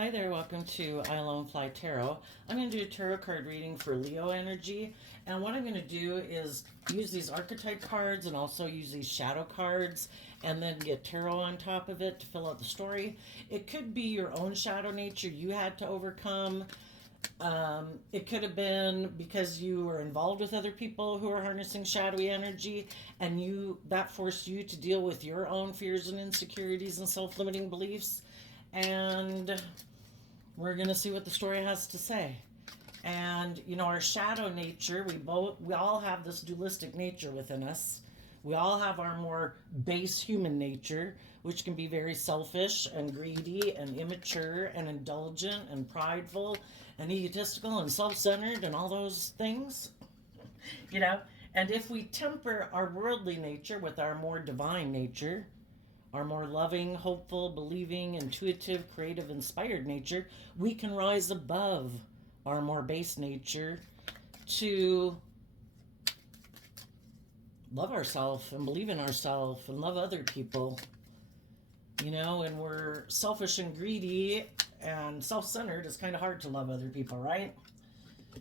Hi there, welcome to I Alone Fly Tarot. I'm going to do a tarot card reading for Leo energy, and what I'm going to do is use these archetype cards and also use these shadow cards and then get tarot on top of it to fill out the story. It could be your own shadow nature you had to overcome. It could have been because you were involved with other people who are harnessing shadowy energy and that forced you to deal with your own fears and insecurities and self-limiting beliefs. And we're going to see what the story has to say. And our shadow nature, we all have this dualistic nature within us. We all have our more base human nature, which can be very selfish and greedy and immature and indulgent and prideful and egotistical and self-centered and all those things. And if we temper our worldly nature with our more divine nature, our more loving, hopeful, believing, intuitive, creative, inspired nature, we can rise above our more base nature to love ourselves and believe in ourselves and love other people. And we're selfish and greedy and self-centered, it's kind of hard to love other people, right?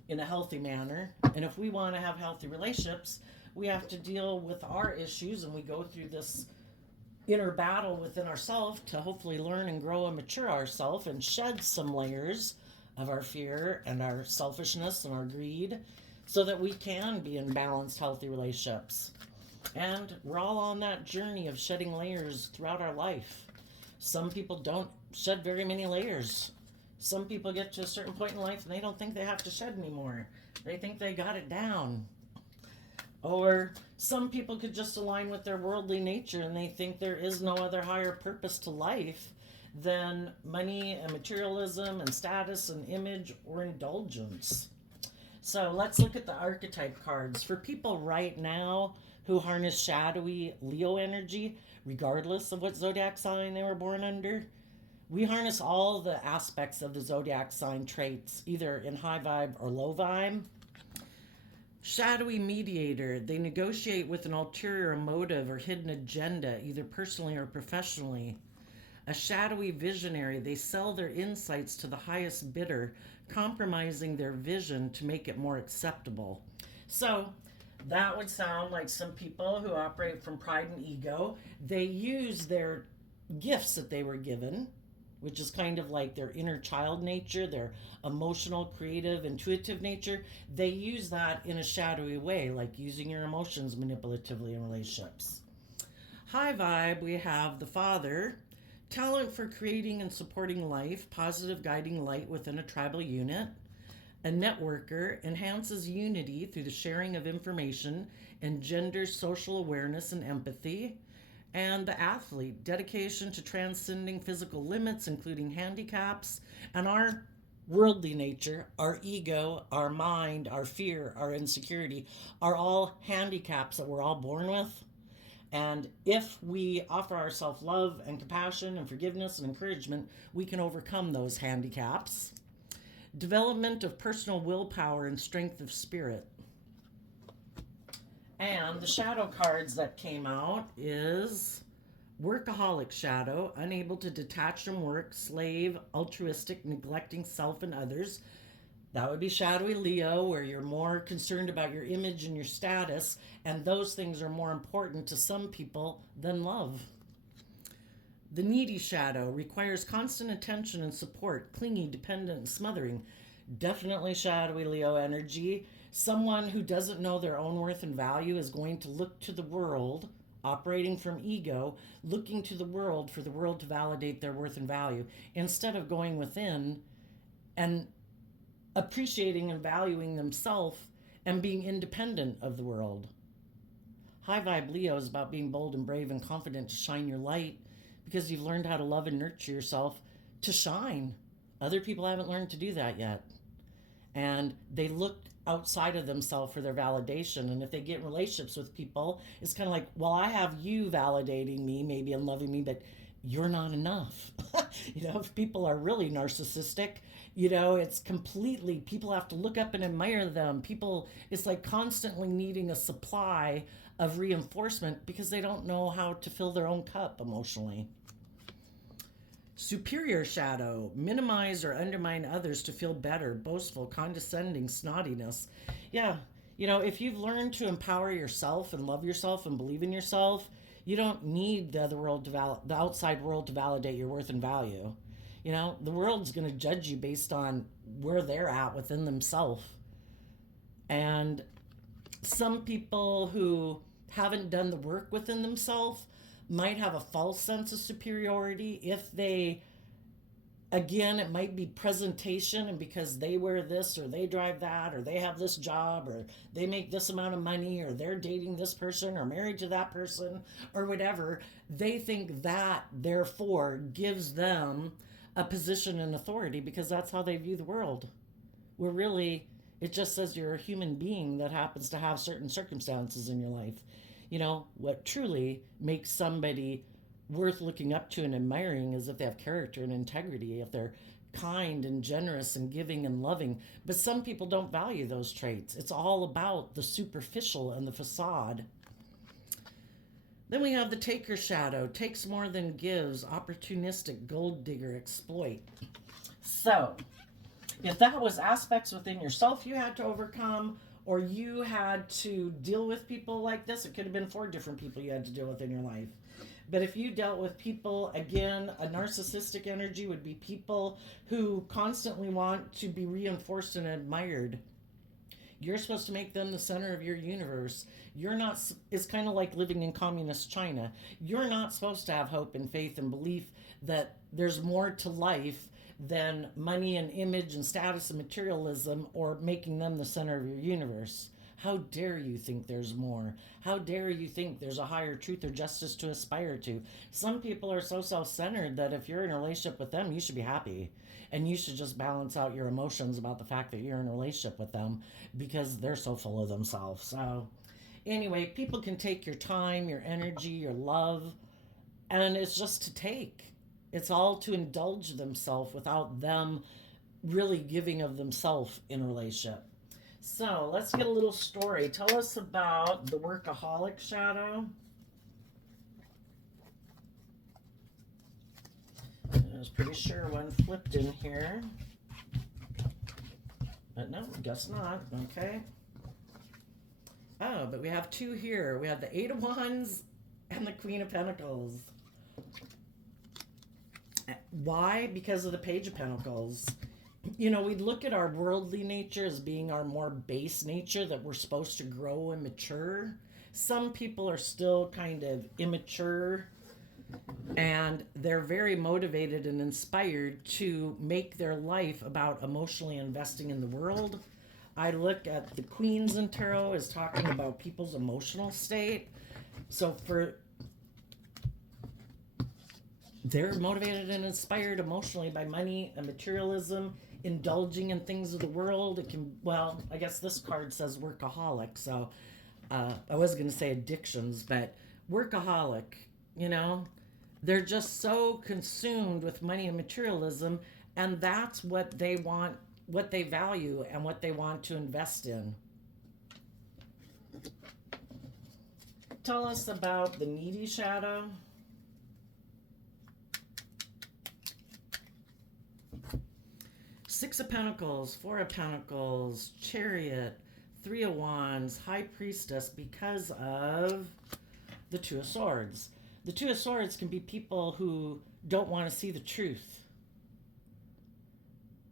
In a healthy manner. And if we want to have healthy relationships, we have to deal with our issues, and we go through this inner battle within ourselves to hopefully learn and grow and mature ourselves and shed some layers of our fear and our selfishness and our greed so that we can be in balanced, healthy relationships. And we're all on that journey of shedding layers throughout our life. Some people don't shed very many layers. Some people get to a certain point in life and they don't think they have to shed anymore. They think they got it down. Or some people could just align with their worldly nature and they think there is no other higher purpose to life than money and materialism and status and image or indulgence. So let's look at the archetype cards. For people right now who harness shadowy Leo energy, regardless of what zodiac sign they were born under, we harness all the aspects of the zodiac sign traits, either in high vibe or low vibe. Shadowy mediator, they negotiate with an ulterior motive or hidden agenda, either personally or professionally. A shadowy visionary, they sell their insights to the highest bidder, compromising their vision to make it more acceptable. So that would sound like some people who operate from pride and ego. They use their gifts that they were given, which is kind of like their inner child nature, their emotional, creative, intuitive nature. They use that in a shadowy way, like using your emotions manipulatively in relationships. High vibe, we have the father, talent for creating and supporting life, positive guiding light within a tribal unit. A networker enhances unity through the sharing of information, engenders social awareness and empathy. And the athlete, dedication to transcending physical limits, including handicaps, and our worldly nature, our ego, our mind, our fear, our insecurity, are all handicaps that we're all born with. And if we offer ourselves love and compassion and forgiveness and encouragement, we can overcome those handicaps. Development of personal willpower and strength of spirit. And the shadow cards that came out is workaholic shadow, unable to detach from work, slave, altruistic, neglecting self and others. That would be shadowy Leo, where you're more concerned about your image and your status, and those things are more important to some people than love. The needy shadow requires constant attention and support, clingy, dependent, and smothering. Definitely shadowy Leo energy. Someone who doesn't know their own worth and value is going to look to the world, operating from ego, looking to the world for the world to validate their worth and value, instead of going within and appreciating and valuing themselves and being independent of the world. High vibe Leo is about being bold and brave and confident to shine your light because you've learned how to love and nurture yourself to shine. Other people haven't learned to do that yet. And they look outside of themselves for their validation. And if they get in relationships with people, it's kind of like, well, I have you validating me, maybe, and loving me, but you're not enough. If people are really narcissistic, it's completely, people have to look up and admire them. It's like constantly needing a supply of reinforcement because they don't know how to fill their own cup emotionally. Superior shadow, minimize or undermine others to feel better, boastful, condescending, snottiness. Yeah, if you've learned to empower yourself and love yourself and believe in yourself, you don't need the other world the outside world to validate your worth and value. The world's going to judge you based on where they're at within themselves. And some people who haven't done the work within themselves might have a false sense of superiority if they, again, it might be presentation, and because they wear this or they drive that or they have this job or they make this amount of money or they're dating this person or married to that person or whatever, they think that therefore gives them a position and authority because that's how they view the world. Where really it just says you're a human being that happens to have certain circumstances in your life. What truly makes somebody worth looking up to and admiring is if they have character and integrity, if they're kind and generous and giving and loving. But some people don't value those traits. It's all about the superficial and the facade. Then we have the taker shadow, takes more than gives, opportunistic, gold digger, exploit. So, if that was aspects within yourself you had to overcome, or you had to deal with people like this, it could have been 4 different people you had to deal with in your life. But if you dealt with people, again, a narcissistic energy would be people who constantly want to be reinforced and admired. You're supposed to make them the center of your universe. You're not, it's kind of like living in communist China. You're not supposed to have hope and faith and belief that there's more to life than money and image and status and materialism, or making them the center of your universe. How dare you think there's more? How dare you think there's a higher truth or justice to aspire to? Some people are so self-centered that if you're in a relationship with them, you should be happy. And you should just balance out your emotions about the fact that you're in a relationship with them because they're so full of themselves. So anyway, people can take your time, your energy, your love, and it's just to take. It's all to indulge themselves without them really giving of themselves in a relationship. So let's get a little story. Tell us about the workaholic shadow. I was pretty sure one flipped in here. But no, guess not. Okay. Oh, but we have 2 here. We have the 8 of Wands and the Queen of Pentacles. Why? Because of the Page of Pentacles. We look at our worldly nature as being our more base nature, that we're supposed to grow and mature. Some people are still kind of immature, and they're very motivated and inspired to make their life about emotionally investing in the world. I look at the Queens in Tarot as talking about people's emotional state. So they're motivated and inspired emotionally by money and materialism, indulging in things of the world. It can, well, I guess this card says workaholic, so I was going to say addictions, but workaholic, they're just so consumed with money and materialism, and that's what they want, what they value, and what they want to invest in. Tell us about the needy shadow. Six of Pentacles, 4 of Pentacles, Chariot, 3 of Wands, High Priestess, because of the 2 of Swords. The 2 of Swords can be people who don't want to see the truth.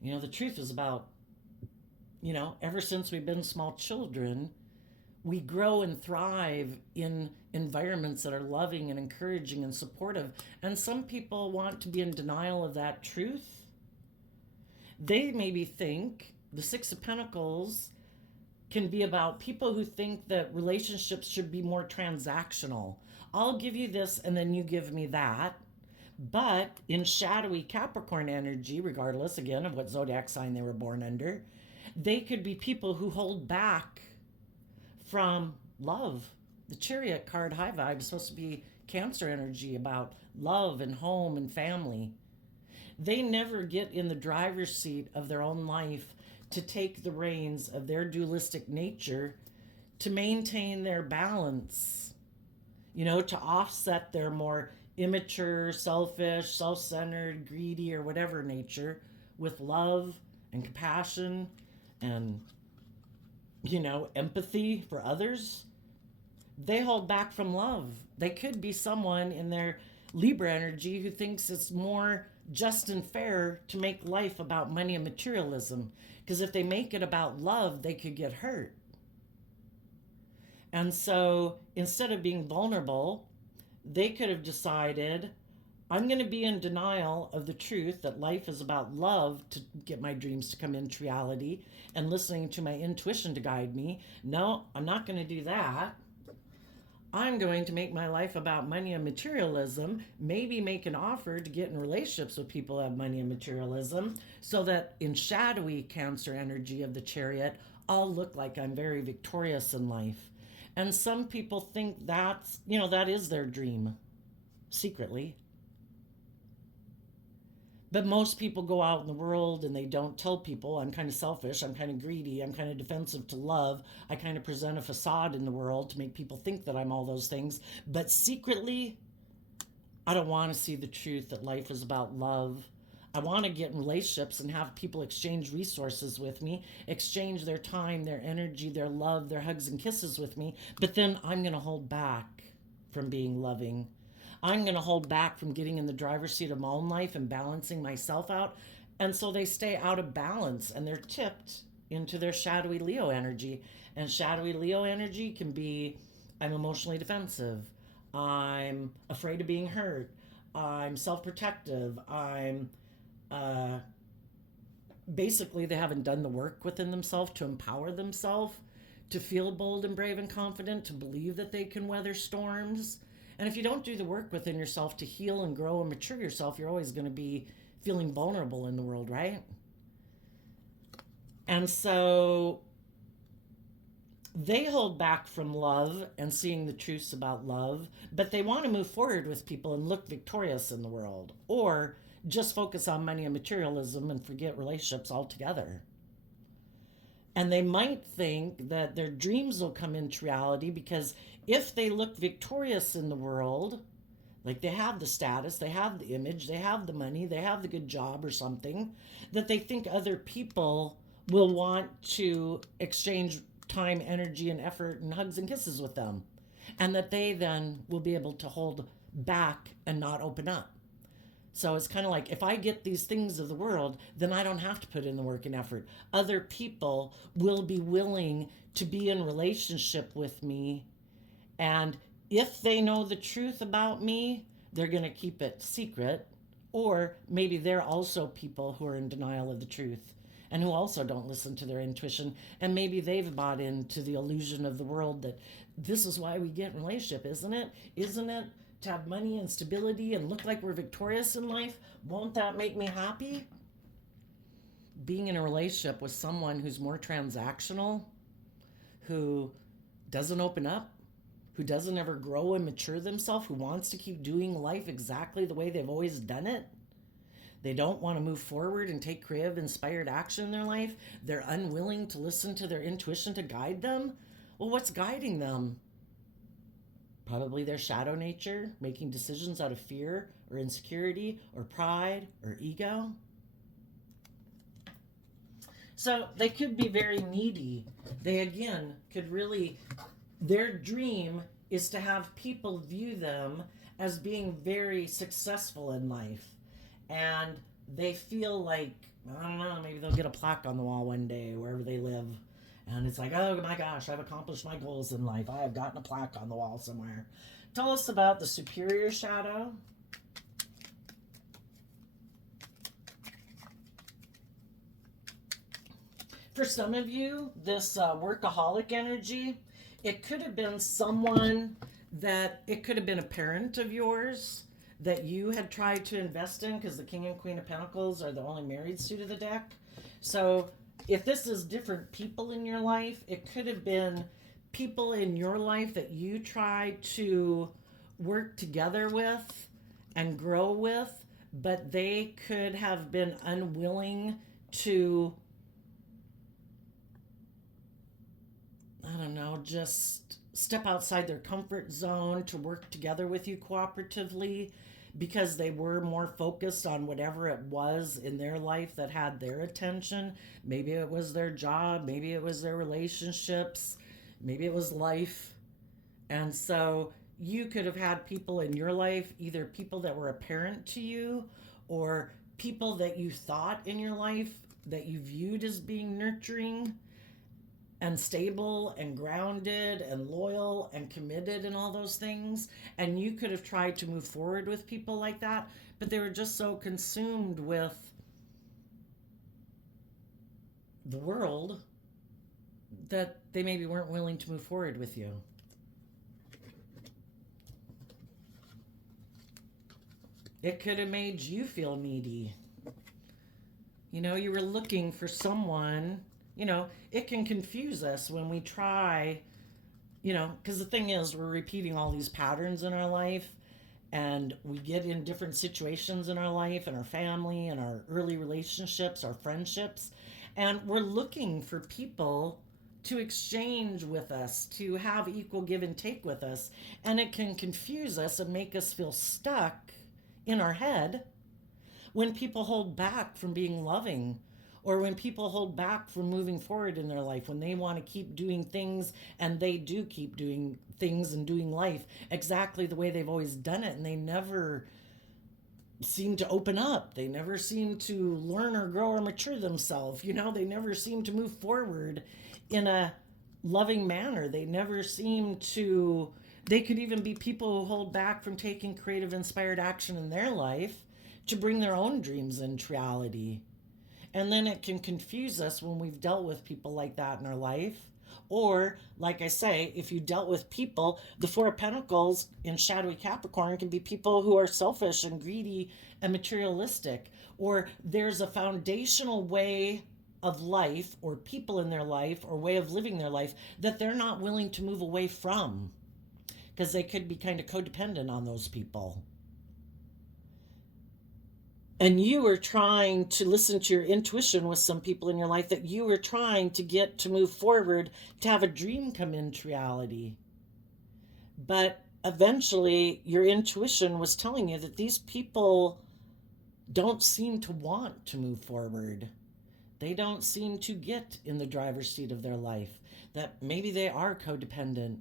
The truth is about, ever since we've been small children, we grow and thrive in environments that are loving and encouraging and supportive. And some people want to be in denial of that truth. They maybe think the 6 of Pentacles can be about people who think that relationships should be more transactional. I'll give you this and then you give me that. But in shadowy Capricorn energy, regardless again of what zodiac sign they were born under, they could be people who hold back from love. The Chariot card, high vibe, is supposed to be Cancer energy, about love and home and family. They never get in the driver's seat of their own life to take the reins of their dualistic nature to maintain their balance, to offset their more immature, selfish, self-centered, greedy, or whatever nature with love and compassion and, empathy for others, they hold back from love. They could be someone in their Libra energy who thinks it's more just and fair to make life about money and materialism. Because if they make it about love, they could get hurt. And so instead of being vulnerable, they could have decided, I'm going to be in denial of the truth that life is about love to get my dreams to come into reality and listening to my intuition to guide me. No, I'm not going to do that. I'm going to make my life about money and materialism, maybe make an offer to get in relationships with people who have money and materialism, so that in shadowy Cancer energy of the Chariot, I'll look like I'm very victorious in life. And some people think that's, that is their dream, secretly. But most people go out in the world and they don't tell people, I'm kind of selfish, I'm kind of greedy, I'm kind of defensive to love. I kind of present a facade in the world to make people think that I'm all those things. But secretly, I don't want to see the truth that life is about love. I want to get in relationships and have people exchange resources with me, exchange their time, their energy, their love, their hugs and kisses with me. But then I'm going to hold back from being loving. I'm going to hold back from getting in the driver's seat of my own life and balancing myself out. And so they stay out of balance and they're tipped into their shadowy Leo energy. And shadowy Leo energy can be, I'm emotionally defensive. I'm afraid of being hurt. I'm self-protective. I'm basically they haven't done the work within themselves to empower themselves, to feel bold and brave and confident, to believe that they can weather storms. And if you don't do the work within yourself to heal and grow and mature yourself, you're always going to be feeling vulnerable in the world, right? And so they hold back from love and seeing the truths about love, but they want to move forward with people and look victorious in the world, or just focus on money and materialism and forget relationships altogether. And they might think that their dreams will come into reality because if they look victorious in the world, like they have the status, they have the image, they have the money, they have the good job or something, that they think other people will want to exchange time, energy, and effort and hugs and kisses with them. And that they then will be able to hold back and not open up. So it's kind of like, if I get these things of the world, then I don't have to put in the work and effort. Other people will be willing to be in relationship with me. And if they know the truth about me, they're going to keep it secret. Or maybe they're also people who are in denial of the truth and who also don't listen to their intuition. And maybe they've bought into the illusion of the world that this is why we get in a relationship, isn't it? Isn't it? To have money and stability and look like we're victorious in life, won't that make me happy? Being in a relationship with someone who's more transactional, who doesn't open up, who doesn't ever grow and mature themselves, who wants to keep doing life exactly the way they've always done it. They don't want to move forward and take creative, inspired action in their life. They're unwilling to listen to their intuition to guide them. Well, what's guiding them? Probably their shadow nature, making decisions out of fear or insecurity or pride or ego. So they could be very needy. They, again, could really, their dream is to have people view them as being very successful in life. And they feel like, I don't know, maybe they'll get a plaque on the wall one day wherever they live. And it's like, oh my gosh, I've accomplished my goals in life. I have gotten a plaque on the wall somewhere. Tell us about the superior shadow. For some of you, this workaholic energy, it could have been someone that, it could have been a parent of yours that you had tried to invest in, because the King and Queen of Pentacles are the only married suit of the deck. So if this is different people in your life, it could have been people in your life that you tried to work together with and grow with, but they could have been unwilling to, I don't know, just step outside their comfort zone to work together with you cooperatively because they were more focused on whatever it was in their life that had their attention. Maybe it was their job, maybe it was their relationships, maybe it was life. And so you could have had people in your life, either people that were apparent to you or people that you thought in your life that you viewed as being nurturing and stable and grounded and loyal and committed and all those things. And you could have tried to move forward with people like that, but they were just so consumed with the world that they maybe weren't willing to move forward with you. It could have made you feel needy. You know, you were looking for someone. You know, it can confuse us when we try, you know, because the thing is, we're repeating all these patterns in our life, and we get in different situations in our life and our family and our early relationships, our friendships, and we're looking for people to exchange with us, to have equal give and take with us, and it can confuse us and make us feel stuck in our head when people hold back from being loving, or when people hold back from moving forward in their life, when they want to keep doing things, and they do keep doing things and doing life exactly the way they've always done it, and they never seem to open up. They never seem to learn or grow or mature themselves. You know, they never seem to move forward in a loving manner. They never seem to, they could even be people who hold back from taking creative, inspired action in their life to bring their own dreams into reality. And then it can confuse us when we've dealt with people like that in our life. Or, like I say, if you dealt with people, the Four of Pentacles in shadowy Capricorn can be people who are selfish and greedy and materialistic. Or there's a foundational way of life or people in their life or way of living their life that they're not willing to move away from, because they could be kind of codependent on those people. And you were trying to listen to your intuition with some people in your life that you were trying to get to move forward, to have a dream come into reality. But eventually your intuition was telling you that these people don't seem to want to move forward. They don't seem to get in the driver's seat of their life. That maybe they are codependent.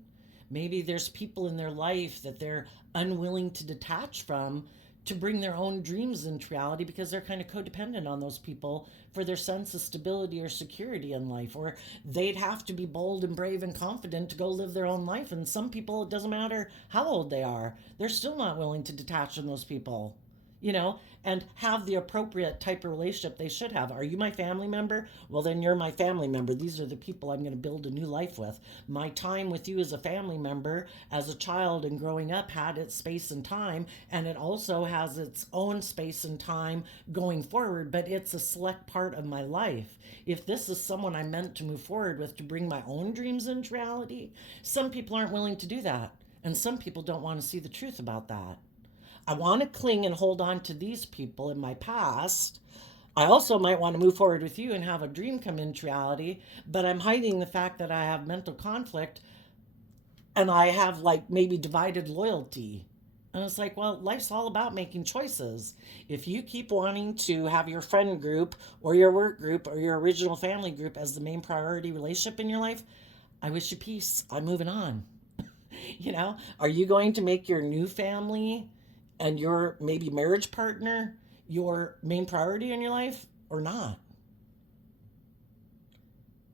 Maybe there's people in their life that they're unwilling to detach from, to bring their own dreams into reality, because they're kind of codependent on those people for their sense of stability or security in life. Or they'd have to be bold and brave and confident to go live their own life. And some people, it doesn't matter how old they are, they're still not willing to detach from those people, you know, and have the appropriate type of relationship they should have. Are you my family member? Well, then you're my family member. These are the people I'm going to build a new life with. My time with you as a family member, as a child and growing up, had its space and time, and it also has its own space and time going forward, but it's a select part of my life. If this is someone I'm meant to move forward with to bring my own dreams into reality, some people aren't willing to do that, and some people don't want to see the truth about that. I want to cling and hold on to these people in my past. I also might want to move forward with you and have a dream come into reality, but I'm hiding the fact that I have mental conflict and I have like maybe divided loyalty. And it's like, well, life's all about making choices. If you keep wanting to have your friend group or your work group or your original family group as the main priority relationship in your life, I wish you peace. I'm moving on. You know, are you going to make your new family and your maybe marriage partner your main priority in your life or not?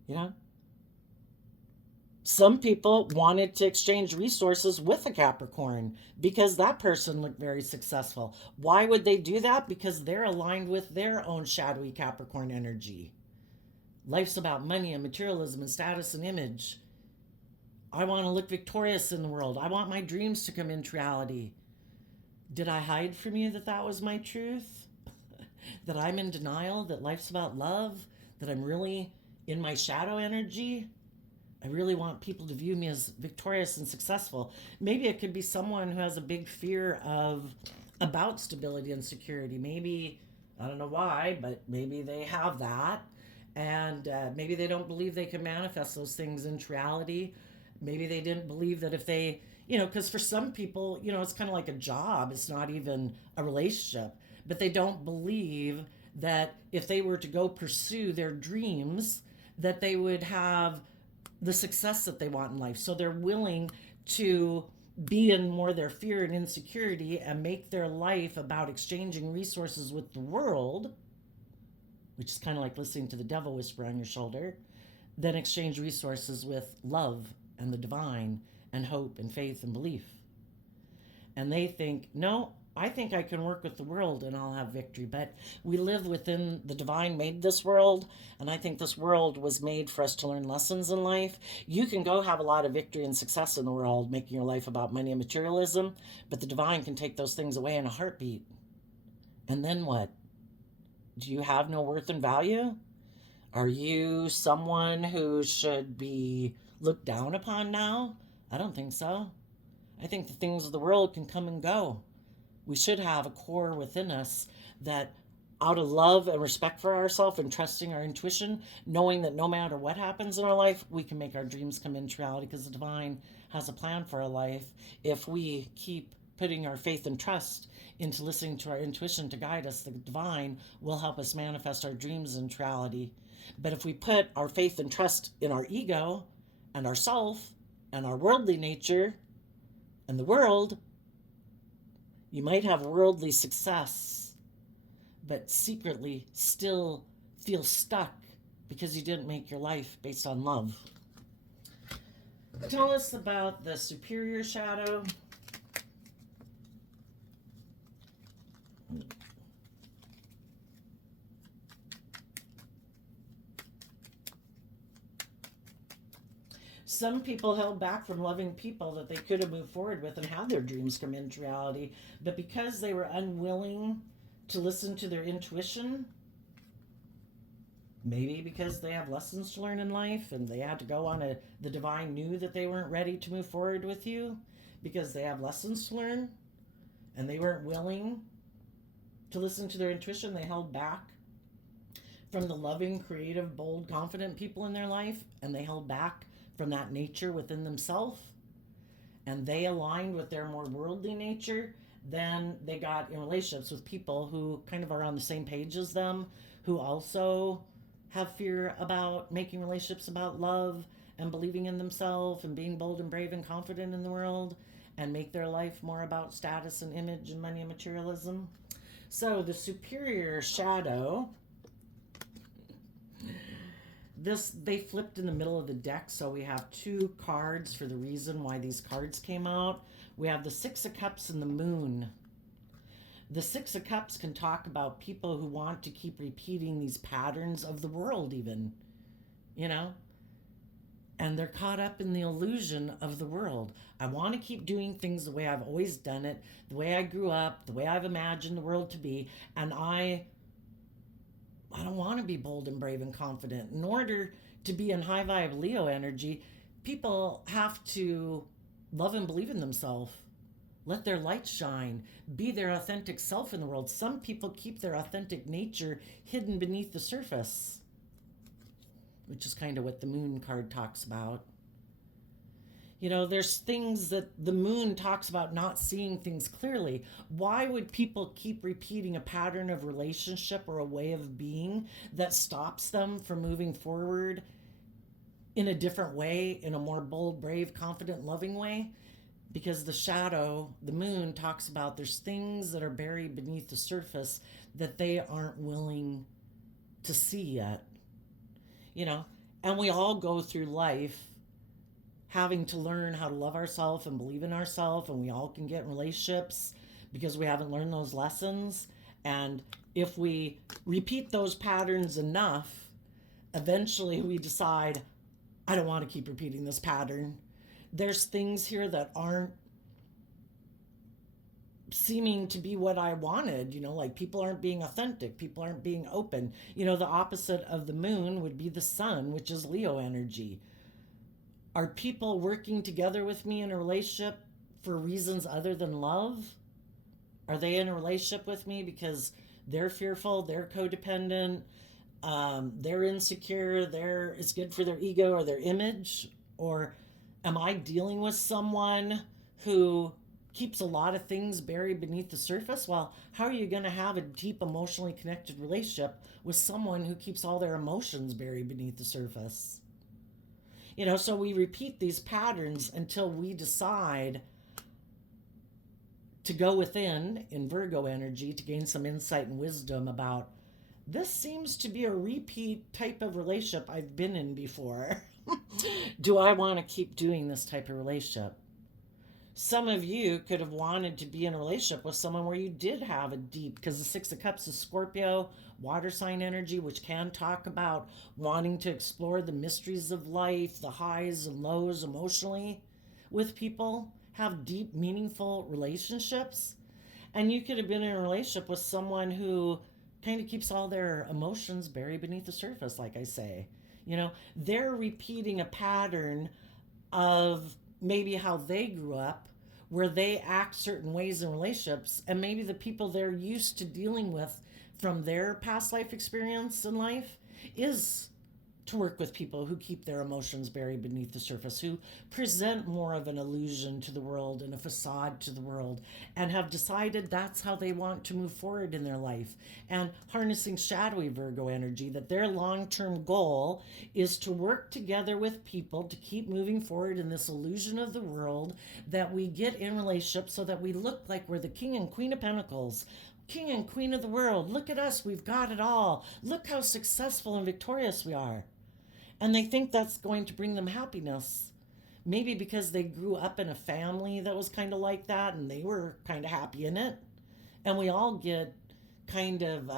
You know? Some people wanted to exchange resources with a Capricorn because that person looked very successful. Why would they do that? Because they're aligned with their own shadowy Capricorn energy. Life's about money and materialism and status and image. I want to look victorious in the world. I want my dreams to come into reality. Did I hide from you that that was my truth? That I'm in denial, that life's about love, that I'm really in my shadow energy? I really want people to view me as victorious and successful. Maybe it could be someone who has a big fear about stability and security. Maybe, I don't know why, but maybe they have that. And maybe they don't believe they can manifest those things into reality. Maybe they didn't believe that if they, because for some people, it's kind of like a job. It's not even a relationship. But they don't believe that if they were to go pursue their dreams, that they would have the success that they want in life. So they're willing to be in more their fear and insecurity and make their life about exchanging resources with the world, which is kind of like listening to the devil whisper on your shoulder, than exchange resources with love and the divine and hope and faith and belief. And they think, no, I think I can work with the world and I'll have victory. But we live within the divine made this world. And I think this world was made for us to learn lessons in life. You can go have a lot of victory and success in the world, making your life about money and materialism. But the divine can take those things away in a heartbeat. And then what? Do you have no worth and value? Are you someone who should be looked down upon now? I don't think so. I think the things of the world can come and go. We should have a core within us that, out of love and respect for ourselves and trusting our intuition, knowing that no matter what happens in our life, we can make our dreams come into reality because the divine has a plan for our life if we keep putting our faith and trust into listening to our intuition to guide us. The divine will help us manifest our dreams into reality. But if we put our faith and trust in our ego and our self and our worldly nature and the world, you might have worldly success, but secretly still feel stuck because you didn't make your life based on love. Tell us about the superior shadow. Some people held back from loving people that they could have moved forward with and had their dreams come into reality. But because they were unwilling to listen to their intuition, maybe because they have lessons to learn in life and they had to go on the divine knew that they weren't ready to move forward with you because they have lessons to learn and they weren't willing to listen to their intuition, they held back from the loving, creative, bold, confident people in their life, and they held back from that nature within themselves, and they aligned with their more worldly nature. Then they got in relationships with people who kind of are on the same page as them, who also have fear about making relationships about love and believing in themselves and being bold and brave and confident in the world, and make their life more about status and image and money and materialism. So the superior shadow, they flipped in the middle of the deck, so we have two cards for the reason why these cards came out. We have the Six of Cups and the Moon. The Six of Cups can talk about people who want to keep repeating these patterns of the world even, and they're caught up in the illusion of the world. I want to keep doing things the way I've always done it, the way I grew up, the way I've imagined the world to be, and I don't want to be bold and brave and confident. In order to be in high vibe Leo energy, people have to love and believe in themselves. Let their light shine. Be their authentic self in the world. Some people keep their authentic nature hidden beneath the surface, which is kind of what the Moon card talks about. There's things that the Moon talks about not seeing things clearly. Why would people keep repeating a pattern of relationship or a way of being that stops them from moving forward in a different way, in a more bold, brave, confident, loving way? Because the shadow, the Moon, talks about there's things that are buried beneath the surface that they aren't willing to see yet. And we all go through life having to learn how to love ourselves and believe in ourselves, and we all can get in relationships because we haven't learned those lessons. And if we repeat those patterns enough, eventually we decide, I don't want to keep repeating this pattern. There's things here that aren't seeming to be what I wanted, like people aren't being authentic, people aren't being open. The opposite of the Moon would be the Sun, which is Leo energy. Are people working together with me in a relationship for reasons other than love? Are they in a relationship with me because they're fearful, they're codependent, they're insecure, it's good for their ego or their image? Or Am I dealing with someone who keeps a lot of things buried beneath the surface? Well, how are you going to have a deep emotionally connected relationship with someone who keeps all their emotions buried beneath the surface? So we repeat these patterns until we decide to go within in Virgo energy to gain some insight and wisdom about this seems to be a repeat type of relationship I've been in before. Do I want to keep doing this type of relationship? Some of you could have wanted to be in a relationship with someone where you did have a deep, because the Six of Cups is Scorpio, water sign energy, which can talk about wanting to explore the mysteries of life, the highs and lows emotionally with people, have deep, meaningful relationships. And you could have been in a relationship with someone who kind of keeps all their emotions buried beneath the surface, like I say. They're repeating a pattern of maybe how they grew up, where they act certain ways in relationships, and maybe the people they're used to dealing with from their past life experience in life is to work with people who keep their emotions buried beneath the surface, who present more of an illusion to the world and a facade to the world, and have decided that's how they want to move forward in their life. And harnessing shadowy Virgo energy, that their long-term goal is to work together with people to keep moving forward in this illusion of the world, that we get in relationships so that we look like we're the King and Queen of Pentacles, King and Queen of the world. Look at us, we've got it all. Look how successful and victorious we are. And they think that's going to bring them happiness. Maybe because they grew up in a family that was kind of like that and they were kind of happy in it. And we all get kind of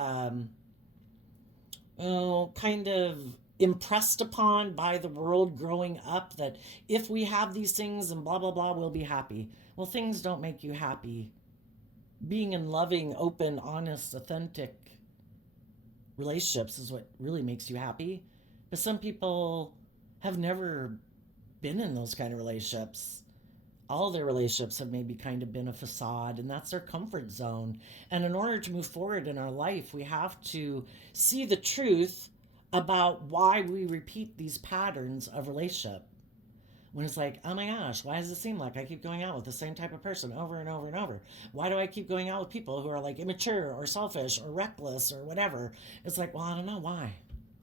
impressed upon by the world growing up that if we have these things and blah, blah, blah, we'll be happy. Well, things don't make you happy. Being in loving, open, honest, authentic relationships is what really makes you happy. But some people have never been in those kind of relationships. All their relationships have maybe kind of been a facade, and that's their comfort zone. And in order to move forward in our life, we have to see the truth about why we repeat these patterns of relationship. When it's like, oh my gosh, why does it seem like I keep going out with the same type of person over and over and over? Why do I keep going out with people who are like immature or selfish or reckless or whatever? It's like, well, I don't know why.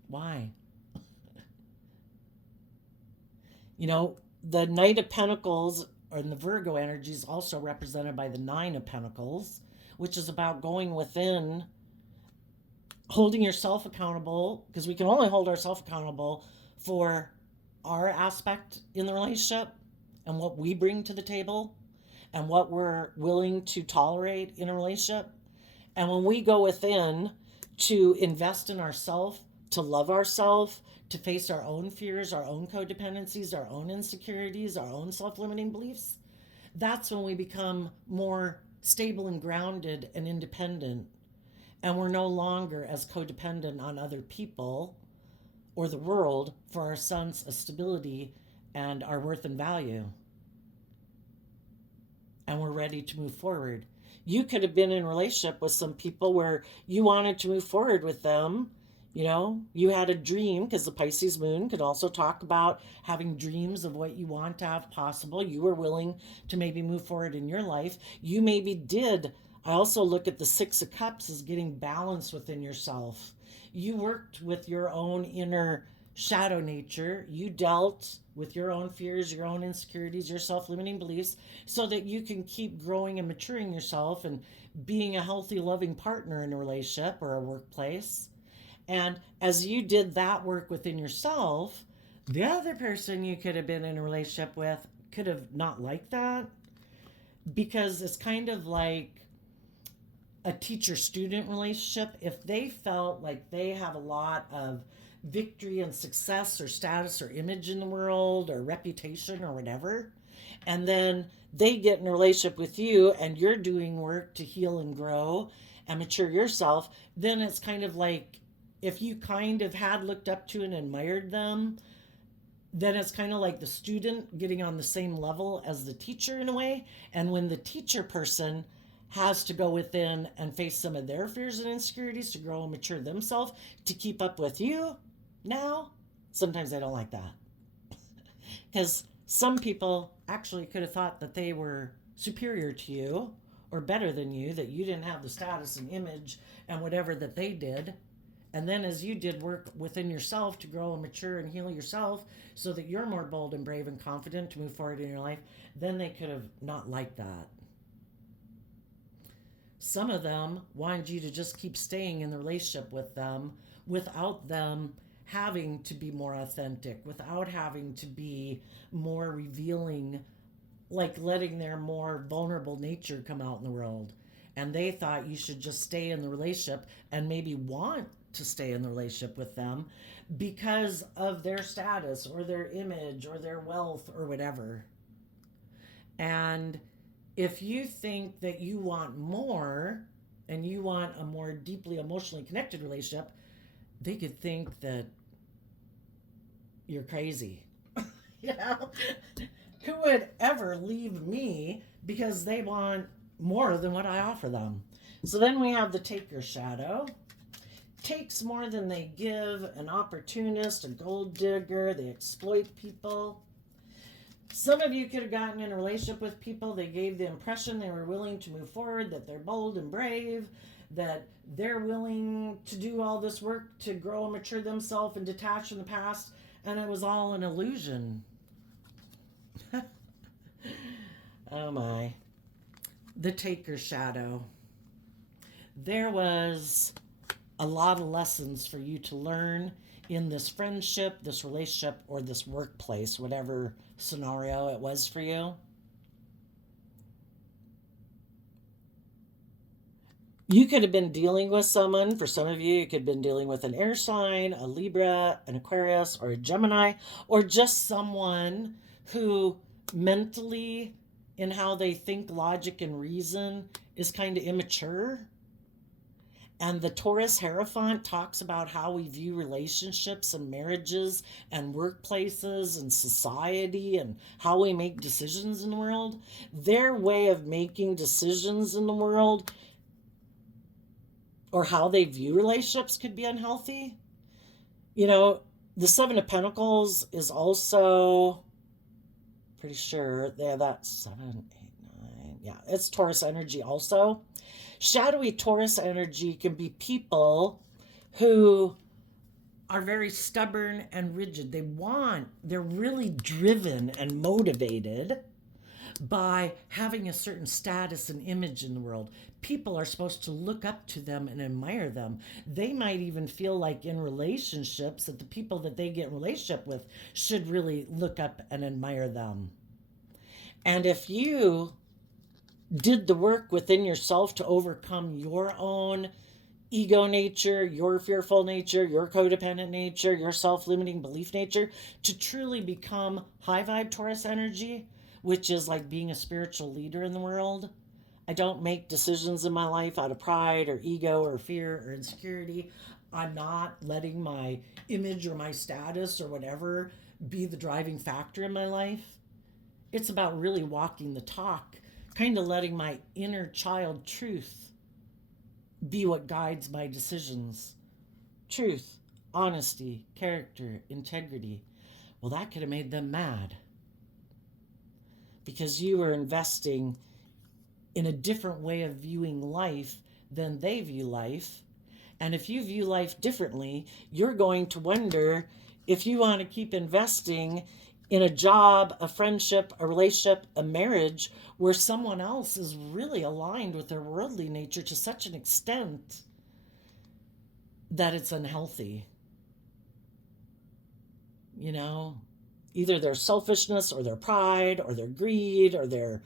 Why? The Knight of Pentacles or the Virgo energy is also represented by the Nine of Pentacles, which is about going within, holding yourself accountable, because we can only hold ourselves accountable for our aspect in the relationship and what we bring to the table and what we're willing to tolerate in a relationship. And when we go within to invest in ourselves, to love ourselves, to face our own fears, our own codependencies, our own insecurities, our own self-limiting beliefs, that's when we become more stable and grounded and independent. And we're no longer as codependent on other people or the world for our sense of stability and our worth and value. And we're ready to move forward. You could have been in a relationship with some people where you wanted to move forward with them. You had a dream, because the Pisces moon could also talk about having dreams of what you want to have possible. You were willing to maybe move forward in your life. You maybe did. I also look at the Six of Cups as getting balance within yourself. You worked with your own inner shadow nature. You dealt with your own fears, your own insecurities, your self-limiting beliefs, so that you can keep growing and maturing yourself and being a healthy, loving partner in a relationship or a workplace. And as you did that work within yourself, the other person you could have been in a relationship with could have not liked that, because it's kind of like a teacher-student relationship. If they felt like they have a lot of victory and success or status or image in the world or reputation or whatever, and then they get in a relationship with you and you're doing work to heal and grow and mature yourself, then it's kind of like, if you kind of had looked up to and admired them, then it's kind of like the student getting on the same level as the teacher in a way. And when the teacher person has to go within and face some of their fears and insecurities to grow and mature themselves to keep up with you now, sometimes I don't like that. Because Some people actually could have thought that they were superior to you or better than you, that you didn't have the status and image and whatever that they did. And then as you did work within yourself to grow and mature and heal yourself so that you're more bold and brave and confident to move forward in your life, then they could have not liked that. Some of them wanted you to just keep staying in the relationship with them without them having to be more authentic, without having to be more revealing, like letting their more vulnerable nature come out in the world. And they thought you should just stay in the relationship and maybe want to stay in the relationship with them because of their status or their image or their wealth or whatever. And if you think that you want more and you want a more deeply emotionally connected relationship, they could think that you're crazy. You know? Who would ever leave me because they want more than what I offer them? So then we have the taker shadow. Takes more than they give, an opportunist, a gold digger, they exploit people. Some of you could have gotten in a relationship with people, they gave the impression they were willing to move forward, that they're bold and brave, that they're willing to do all this work to grow and mature themselves and detach from the past, and it was all an illusion. Oh my. The taker shadow. There was a lot of lessons for you to learn in this friendship, this relationship, or this workplace, whatever scenario it was for you. You could have been dealing with someone, for some of you, you could have been dealing with an air sign, a Libra, an Aquarius, or a Gemini, or just someone who mentally, in how they think, logic, and reason, is kind of immature. And the Taurus Hierophant talks about how we view relationships and marriages and workplaces and society and how we make decisions in the world. Their way of making decisions in the world or how they view relationships could be unhealthy. You know, the Seven of Pentacles is also, pretty sure, yeah, that's 7, 8, 9. Yeah, it's Taurus energy also. Shadowy Taurus energy can be people who are very stubborn and rigid. They're really driven and motivated by having a certain status and image in the world. People are supposed to look up to them and admire them. They might even feel like in relationships that the people that they get in relationship with should really look up and admire them. And if you did the work within yourself to overcome your own ego nature, your fearful nature, your codependent nature, your self-limiting belief nature, to truly become high vibe Taurus energy, which is like being a spiritual leader in the world. I don't make decisions in my life out of pride or ego or fear or insecurity. I'm not letting my image or my status or whatever be the driving factor in my life. It's about really walking the talk, kind of letting my inner child truth be what guides my decisions. Truth, honesty, character, integrity. Well, that could have made them mad because you were investing in a different way of viewing life than they view life. And if you view life differently, you're going to wonder if you want to keep investing in a job, a friendship, a relationship, a marriage where someone else is really aligned with their worldly nature to such an extent that it's unhealthy. You know, either their selfishness or their pride or their greed or their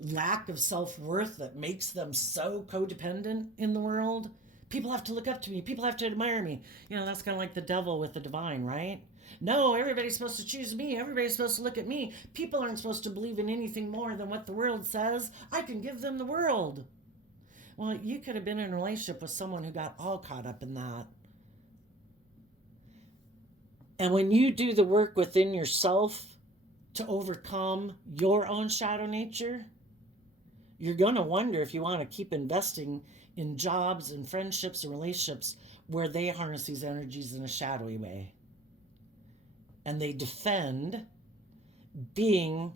lack of self-worth that makes them so codependent in the world. People have to look up to me. People have to admire me. You know, that's kind of like the devil with the divine, right? No, everybody's supposed to choose me. Everybody's supposed to look at me. People aren't supposed to believe in anything more than what the world says. I can give them the world. Well, you could have been in a relationship with someone who got all caught up in that. And when you do the work within yourself to overcome your own shadow nature, you're going to wonder if you want to keep investing in jobs and friendships and relationships where they harness these energies in a shadowy way. and they defend being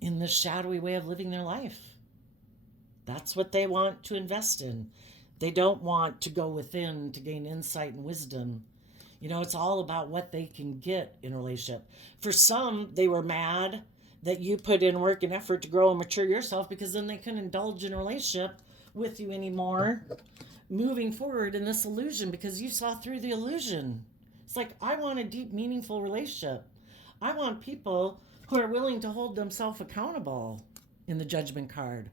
in this shadowy way of living their life. That's what they want to invest in. They don't want to go within to gain insight and wisdom. You know, it's all about what they can get in a relationship. For some, they were mad that you put in work and effort to grow and mature yourself, because then they couldn't indulge in a relationship with you anymore moving forward in this illusion, because you saw through the illusion. It's like, I want a deep, meaningful relationship. I want people who are willing to hold themselves accountable in the judgment card.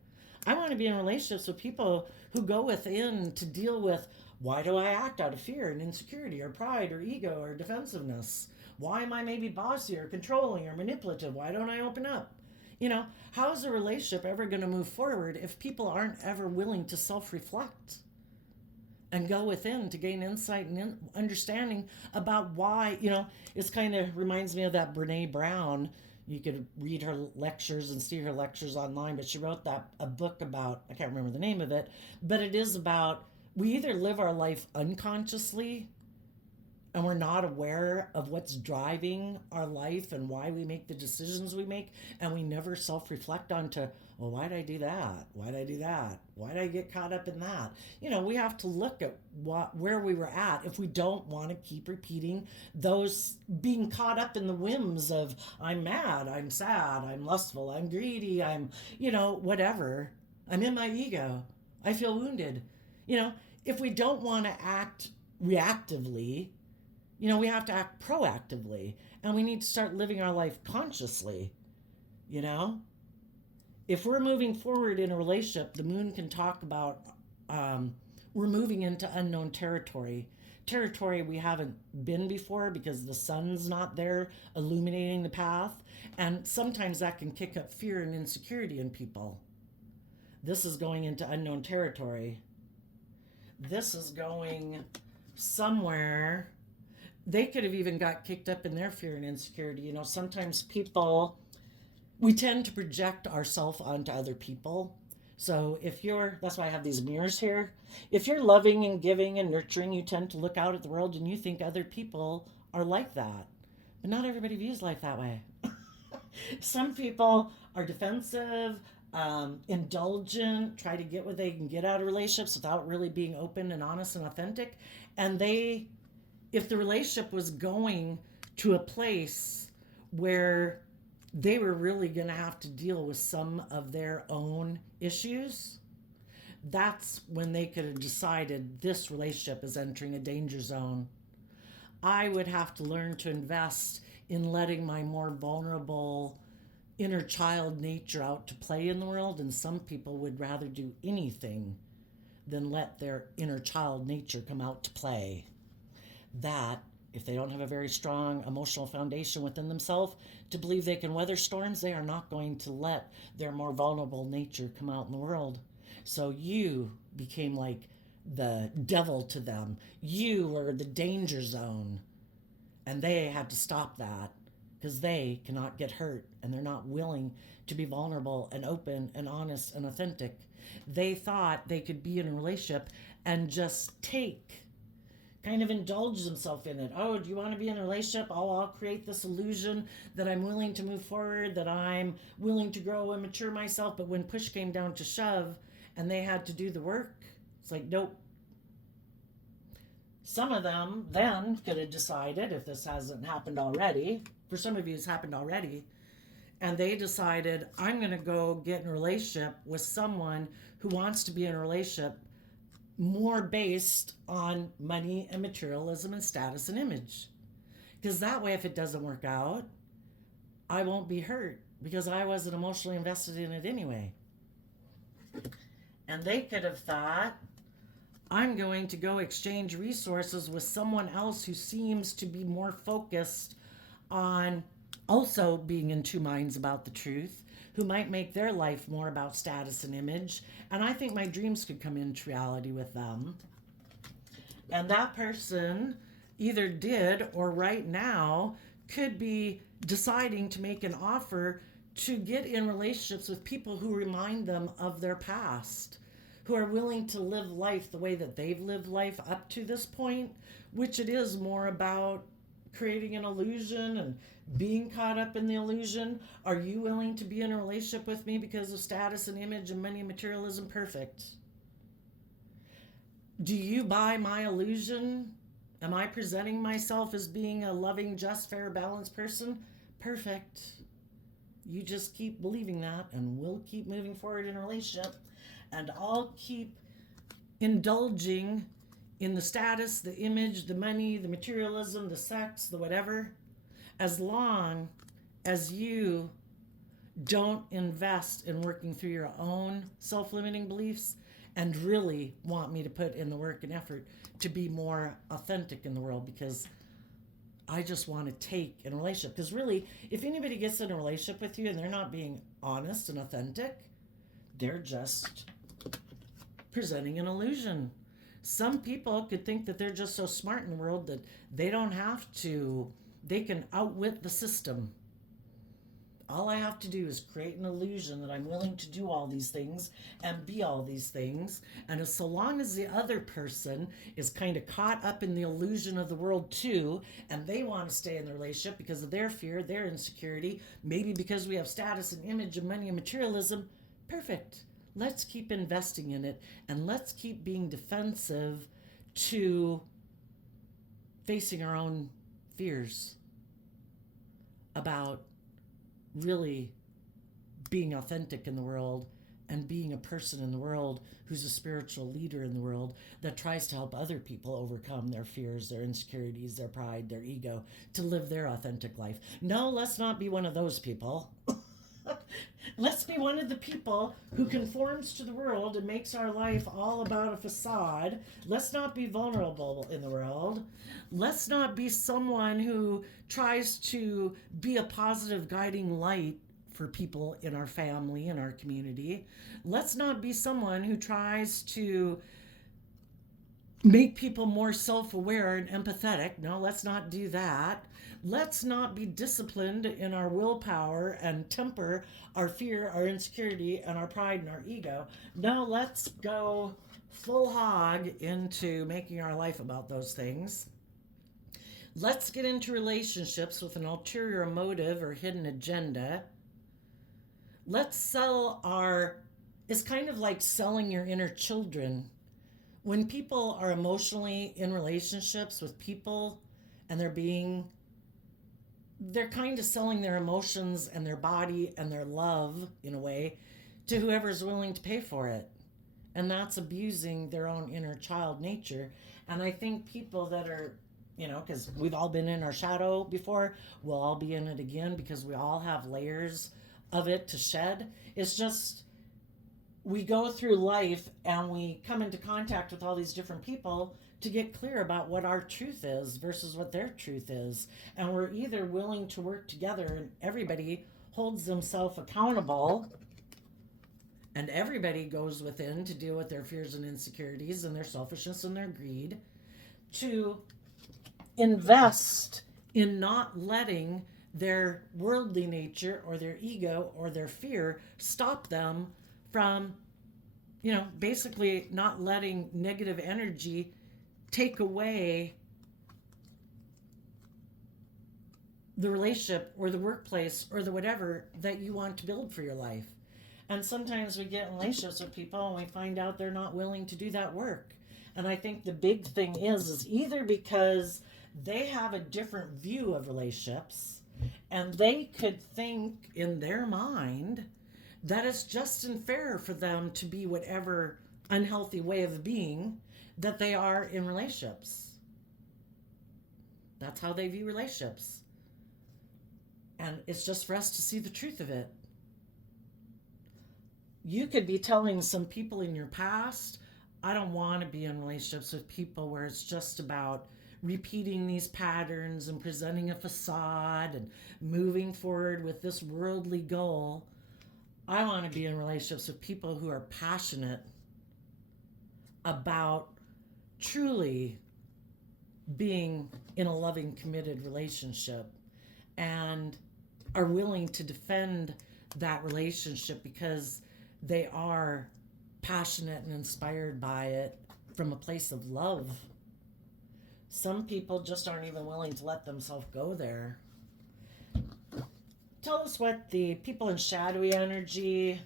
I want to be in relationships with people who go within to deal with, why do I act out of fear and insecurity or pride or ego or defensiveness? Why am I maybe bossy or controlling or manipulative? Why don't I open up? You know, how is a relationship ever going to move forward if people aren't ever willing to self-reflect and go within to gain insight and understanding about why? You know, it's kind of reminds me of that Brene Brown. You could read her lectures and see her lectures online, but she wrote a book about, I can't remember the name of it, but it is about, we either live our life unconsciously and we're not aware of what's driving our life and why we make the decisions we make, and we never self-reflect onto, well, why did I do that? Why did I do that? Why did I get caught up in that? You know, we have to look at where we were at if we don't want to keep repeating those, being caught up in the whims of, I'm mad, I'm sad, I'm lustful, I'm greedy, I'm, you know, whatever. I'm in my ego. I feel wounded. You know, if we don't want to act reactively, you know, we have to act proactively, and we need to start living our life consciously. You know, if we're moving forward in a relationship, the moon can talk about we're moving into unknown territory we haven't been before, because the sun's not there illuminating the path, and sometimes that can kick up fear and insecurity in people. This is going into unknown territory. This is going somewhere. They could have even got kicked up in their fear and insecurity. You know, sometimes people, we tend to project ourselves onto other people. So that's why I have these mirrors here. If you're loving and giving and nurturing, you tend to look out at the world and you think other people are like that. But not everybody views life that way. Some people are defensive, indulgent, try to get what they can get out of relationships without really being open and honest and authentic. And if the relationship was going to a place where they were really going to have to deal with some of their own issues, that's when they could have decided this relationship is entering a danger zone. I would have to learn to invest in letting my more vulnerable inner child nature out to play in the world, and some people would rather do anything than let their inner child nature come out to play. That, if they don't have a very strong emotional foundation within themselves to believe they can weather storms, they are not going to let their more vulnerable nature come out in the world. So you became like the devil to them. You were the danger zone. And they had to stop that, because they cannot get hurt and they're not willing to be vulnerable and open and honest and authentic. They thought they could be in a relationship and just kind of indulge themselves in it. Oh, do you want to be in a relationship? Oh, I'll create this illusion that I'm willing to move forward, that I'm willing to grow and mature myself. But when push came down to shove and they had to do the work, it's like, nope. Some of them then could have decided, if this hasn't happened already, for some of you it's happened already, and they decided, I'm going to go get in a relationship with someone who wants to be in a relationship more based on money and materialism and status and image. Because that way, if it doesn't work out, I won't be hurt, because I wasn't emotionally invested in it anyway. And they could have thought, I'm going to go exchange resources with someone else who seems to be more focused on also being in two minds about the truth, who might make their life more about status and image. And I think my dreams could come into reality with them. And that person either did, or right now could be deciding to make an offer to get in relationships with people who remind them of their past, who are willing to live life the way that they've lived life up to this point, which it is more about creating an illusion and being caught up in the illusion? Are you willing to be in a relationship with me because of status and image and money and materialism? Perfect. Do you buy my illusion? Am I presenting myself as being a loving, just, fair, balanced person? Perfect. You just keep believing that, and we'll keep moving forward in a relationship, and I'll keep indulging in the status, the image, the money, the materialism, the sex, the whatever, as long as you don't invest in working through your own self-limiting beliefs and really want me to put in the work and effort to be more authentic in the world, because I just want to take in a relationship. Because really, if anybody gets in a relationship with you and they're not being honest and authentic, they're just presenting an illusion. Some people could think that they're just so smart in the world that they don't have to, they can outwit the system. All I have to do is create an illusion that I'm willing to do all these things and be all these things. And so long as the other person is kind of caught up in the illusion of the world too, and they want to stay in the relationship because of their fear, their insecurity, maybe because we have status and image and money and materialism, perfect. Let's keep investing in it, and let's keep being defensive to facing our own fears about really being authentic in the world and being a person in the world who's a spiritual leader in the world that tries to help other people overcome their fears, their insecurities, their pride, their ego, to live their authentic life. No, let's not be one of those people. Let's be one of the people who conforms to the world and makes our life all about a facade. Let's not be vulnerable in the world. Let's not be someone who tries to be a positive guiding light for people in our family, in our community. Let's not be someone who tries to make people more self-aware and empathetic. No, let's not do that. Let's not be disciplined in our willpower and temper our fear, our insecurity, and our pride and our ego. No, let's go full hog into making our life about those things. Let's get into relationships with an ulterior motive or hidden agenda. Let's sell it's kind of like selling your inner children. When people are emotionally in relationships with people and they're kind of selling their emotions and their body and their love, in a way, to whoever's willing to pay for it. And that's abusing their own inner child nature. And I think people that are, because we've all been in our shadow before, we'll all be in it again because we all have layers of it to shed. It's just, we go through life and we come into contact with all these different people to get clear about what our truth is versus what their truth is. And we're either willing to work together and everybody holds themselves accountable and everybody goes within to deal with their fears and insecurities and their selfishness and their greed, to invest in not letting their worldly nature or their ego or their fear stop them from, basically not letting negative energy take away the relationship or the workplace or the whatever that you want to build for your life. And sometimes we get in relationships with people and we find out they're not willing to do that work. And I think the big thing is either because they have a different view of relationships and they could think in their mind that it's just and fair for them to be whatever unhealthy way of being that they are in relationships. That's how they view relationships. And it's just for us to see the truth of it. You could be telling some people in your past, I don't want to be in relationships with people where it's just about repeating these patterns and presenting a facade and moving forward with this worldly goal. I want to be in relationships with people who are passionate about truly being in a loving, committed relationship and are willing to defend that relationship because they are passionate and inspired by it from a place of love. Some people just aren't even willing to let themselves go there. Tell us what the people in shadowy energy.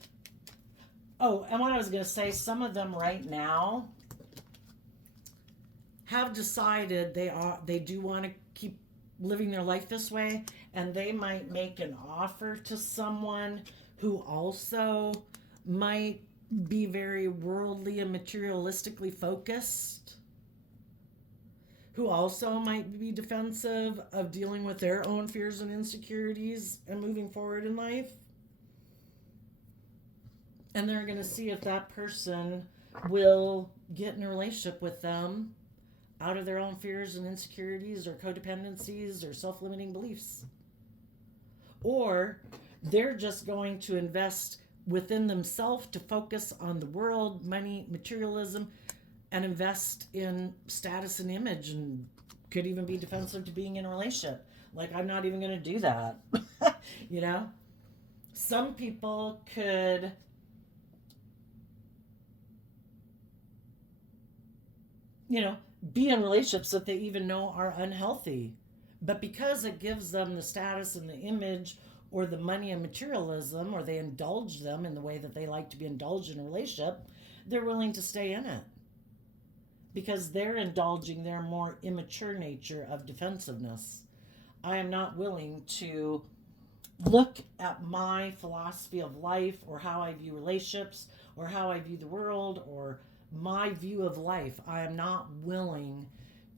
Oh, and what I was going to say, some of them right now have decided they do want to keep living their life this way, and they might make an offer to someone who also might be very worldly and materialistically focused, who also might be defensive of dealing with their own fears and insecurities and moving forward in life. And they're going to see if that person will get in a relationship with them out of their own fears and insecurities or codependencies or self-limiting beliefs. Or they're just going to invest within themselves to focus on the world, money, materialism, and invest in status and image, and could even be defensive to being in a relationship. Like, I'm not even going to do that. You know? Some people could be in relationships that they even know are unhealthy. But because it gives them the status and the image or the money and materialism, or they indulge them in the way that they like to be indulged in a relationship, they're willing to stay in it. Because they're indulging their more immature nature of defensiveness. I am not willing to look at my philosophy of life, or how I view relationships, or how I view the world, or my view of life. I am not willing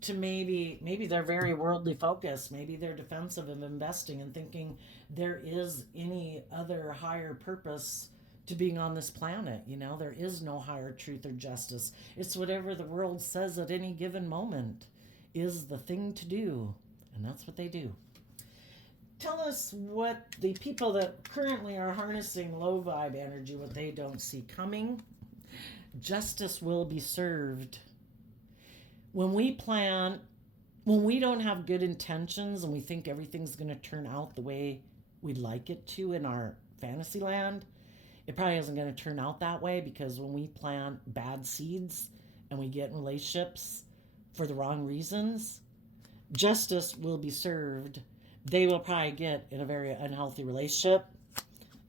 to maybe they're very worldly focused. Maybe they're defensive of investing and thinking there is any other higher purpose to being on this planet. There is no higher truth or justice. It's whatever the world says at any given moment is the thing to do. And that's what they do. Tell us what the people that currently are harnessing low vibe energy, what they don't see coming. Justice will be served. When we don't have good intentions and we think everything's going to turn out the way we'd like it to in our fantasy land, it probably isn't going to turn out that way, because when we plant bad seeds and we get in relationships for the wrong reasons, justice will be served. They will probably get in a very unhealthy relationship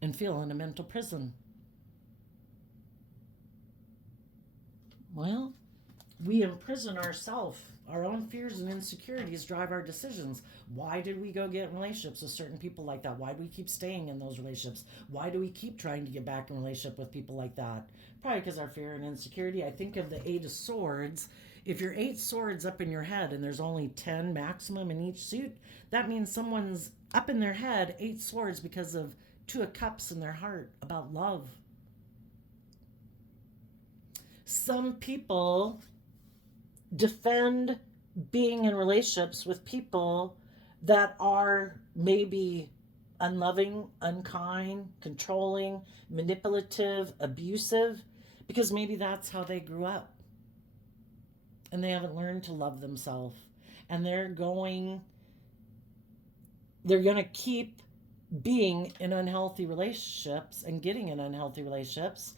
and feel in a mental prison. Well, we imprison ourselves. Our own fears and insecurities drive our decisions. Why did we go get in relationships with certain people like that? Why do we keep staying in those relationships? Why do we keep trying to get back in a relationship with people like that? Probably because our fear and insecurity. I think of the 8 of Swords. If you're 8 swords up in your head and there's only 10 maximum in each suit, that means someone's up in their head 8 swords because of 2 of Cups in their heart about love. Some people defend being in relationships with people that are maybe unloving, unkind, controlling, manipulative, abusive, because maybe that's how they grew up. And they haven't learned to love themselves. And they're going to keep being in unhealthy relationships and getting in unhealthy relationships.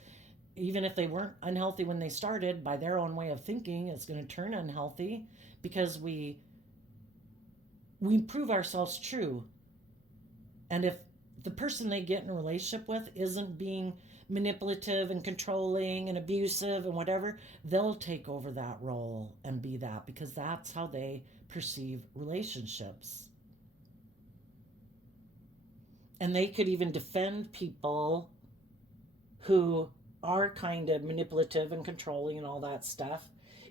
Even if they weren't unhealthy when they started, by their own way of thinking, it's going to turn unhealthy because we prove ourselves true. And if the person they get in a relationship with isn't being manipulative and controlling and abusive and whatever, they'll take over that role and be that, because that's how they perceive relationships. And they could even defend people who are kind of manipulative and controlling and all that stuff.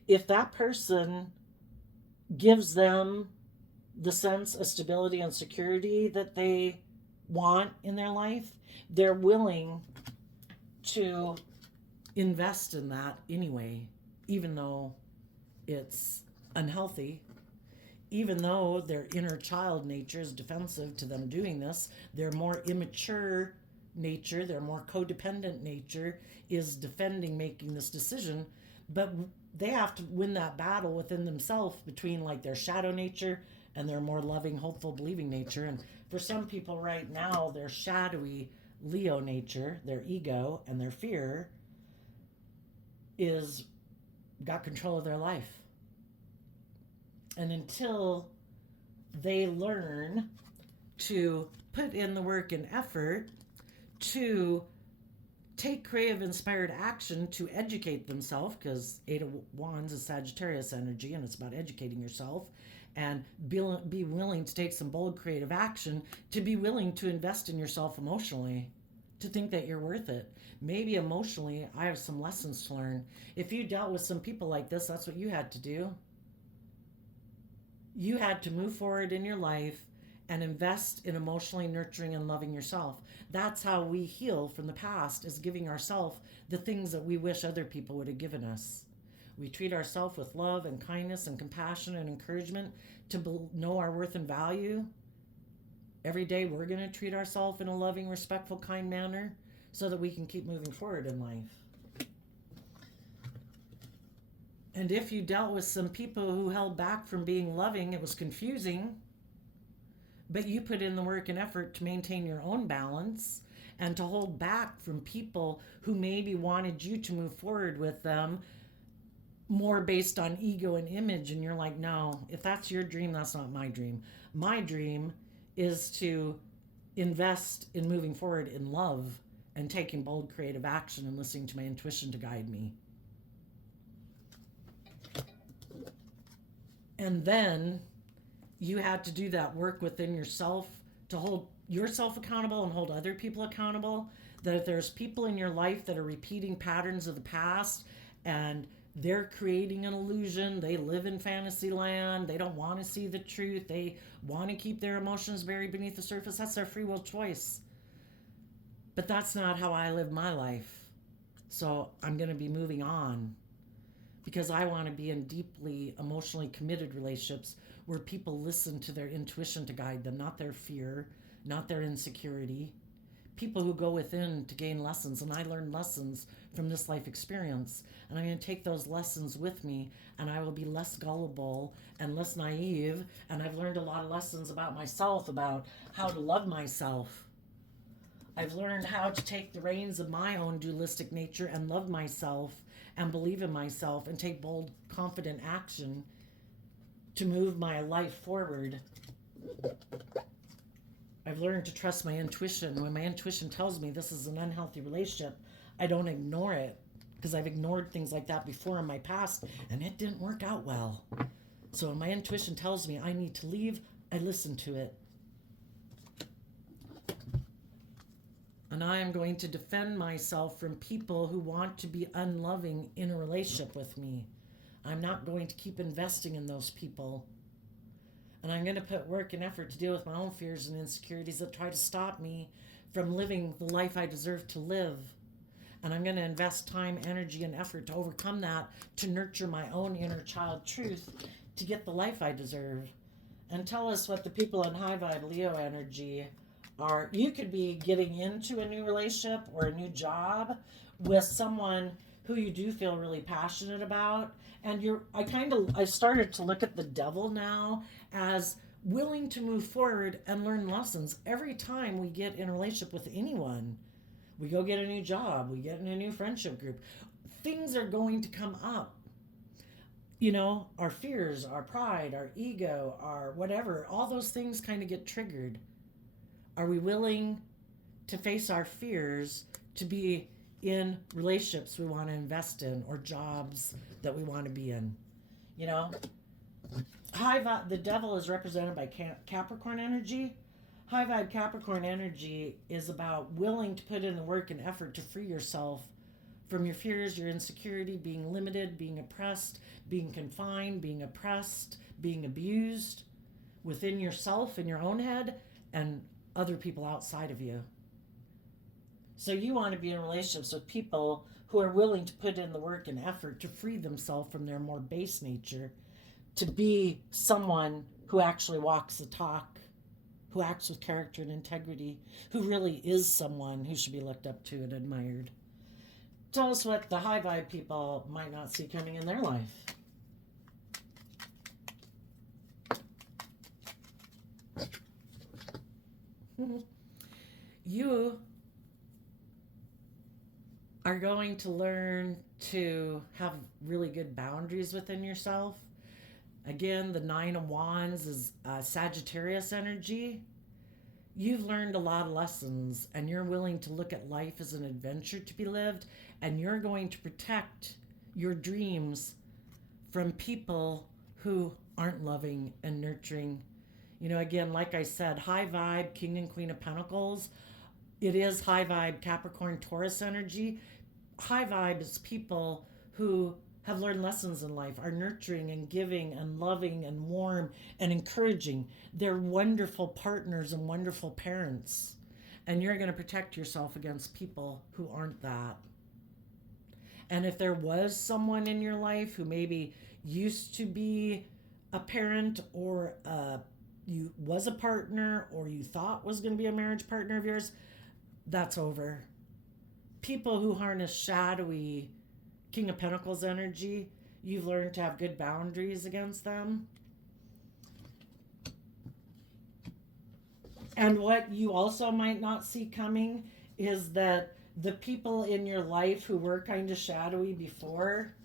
If that person gives them the sense of stability and security that they want in their life, they're willing to invest in that anyway, even though it's unhealthy, even though their inner child nature is defensive to them doing this. Their more immature nature, their more codependent nature is defending making this decision, but they have to win that battle within themselves between like their shadow nature and their more loving, hopeful, believing nature. And for some people right now, their shadowy Leo nature, their ego and their fear, is got control of their life. And until they learn to put in the work and effort to take creative inspired action to educate themselves, because Eight of Wands is Sagittarius energy and it's about educating yourself, and be willing to take some bold creative action, to be willing to invest in yourself emotionally, to think that you're worth it. Maybe emotionally, I have some lessons to learn. If you dealt with some people like this, that's what you had to do. You had to move forward in your life and invest in emotionally nurturing and loving yourself. That's how we heal from the past, is giving ourselves the things that we wish other people would have given us. We treat ourselves with love and kindness and compassion and encouragement to know our worth and value. Every day we're going to treat ourselves in a loving, respectful, kind manner so that we can keep moving forward in life. And if you dealt with some people who held back from being loving, it was confusing, but you put in the work and effort to maintain your own balance and to hold back from people who maybe wanted you to move forward with them more based on ego and image. And you're like, no, if that's your dream, that's not my dream. My dream is to invest in moving forward in love and taking bold creative action and listening to my intuition to guide me. And then you had to do that work within yourself to hold yourself accountable and hold other people accountable. That if there's people in your life that are repeating patterns of the past and they're creating an illusion, they live in fantasy land, they don't want to see the truth, they want to keep their emotions buried beneath the surface, that's their free will choice. But that's not how I live my life. So I'm going to be moving on, because I want to be in deeply emotionally committed relationships where people listen to their intuition to guide them, not their fear, not their insecurity. People who go within to gain lessons. And I learned lessons from this life experience. And I'm going to take those lessons with me, and I will be less gullible and less naive. And I've learned a lot of lessons about myself, about how to love myself. I've learned how to take the reins of my own dualistic nature and love myself and believe in myself and take bold, confident action to move my life forward. I've learned to trust my intuition. When my intuition tells me this is an unhealthy relationship, I don't ignore it, because I've ignored things like that before in my past and it didn't work out well. So when my intuition tells me I need to leave, I listen to it. And I am going to defend myself from people who want to be unloving in a relationship with me. I'm not going to keep investing in those people. And I'm going to put work and effort to deal with my own fears and insecurities that try to stop me from living the life I deserve to live. And I'm going to invest time, energy, and effort to overcome that, to nurture my own inner child truth, to get the life I deserve. And tell us what the people in high vibe Leo energy are. You could be getting into a new relationship or a new job with someone who you do feel really passionate about. And I started to look at the devil now as willing to move forward and learn lessons every time we get in a relationship with anyone. We go get a new job, we get in a new friendship group. Things are going to come up. You know, our fears, our pride, our ego, our whatever, all those things kind of get triggered. Are we willing to face our fears to be in relationships we want to invest in, or jobs that we want to be in? You know, the devil is represented by Capricorn energy. High vibe Capricorn energy is about willing to put in the work and effort to free yourself from your fears, your insecurity, being limited, being oppressed, being confined, being oppressed, being abused within yourself, in your own head, and other people outside of you. So you want to be in relationships with people who are willing to put in the work and effort to free themselves from their more base nature, to be someone who actually walks the talk, who acts with character and integrity, who really is someone who should be looked up to and admired. Tell us what the high vibe people might not see coming in their life. You are going to learn to have really good boundaries within yourself. Again, the Nine of Wands is Sagittarius energy. You've learned a lot of lessons, and you're willing to look at life as an adventure to be lived, and you're going to protect your dreams from people who aren't loving and nurturing. Again, like I said, high vibe, King and Queen of Pentacles. It is high vibe Capricorn Taurus energy. High vibe is people who have learned lessons in life, are nurturing and giving and loving and warm and encouraging. They're wonderful partners and wonderful parents. And you're going to protect yourself against people who aren't that. And if there was someone in your life who maybe used to be a parent, or you was a partner, or you thought was going to be a marriage partner of yours, that's over. People who harness shadowy King of Pentacles energy, you've learned to have good boundaries against them. And what you also might not see coming is that the people in your life who were kind of shadowy before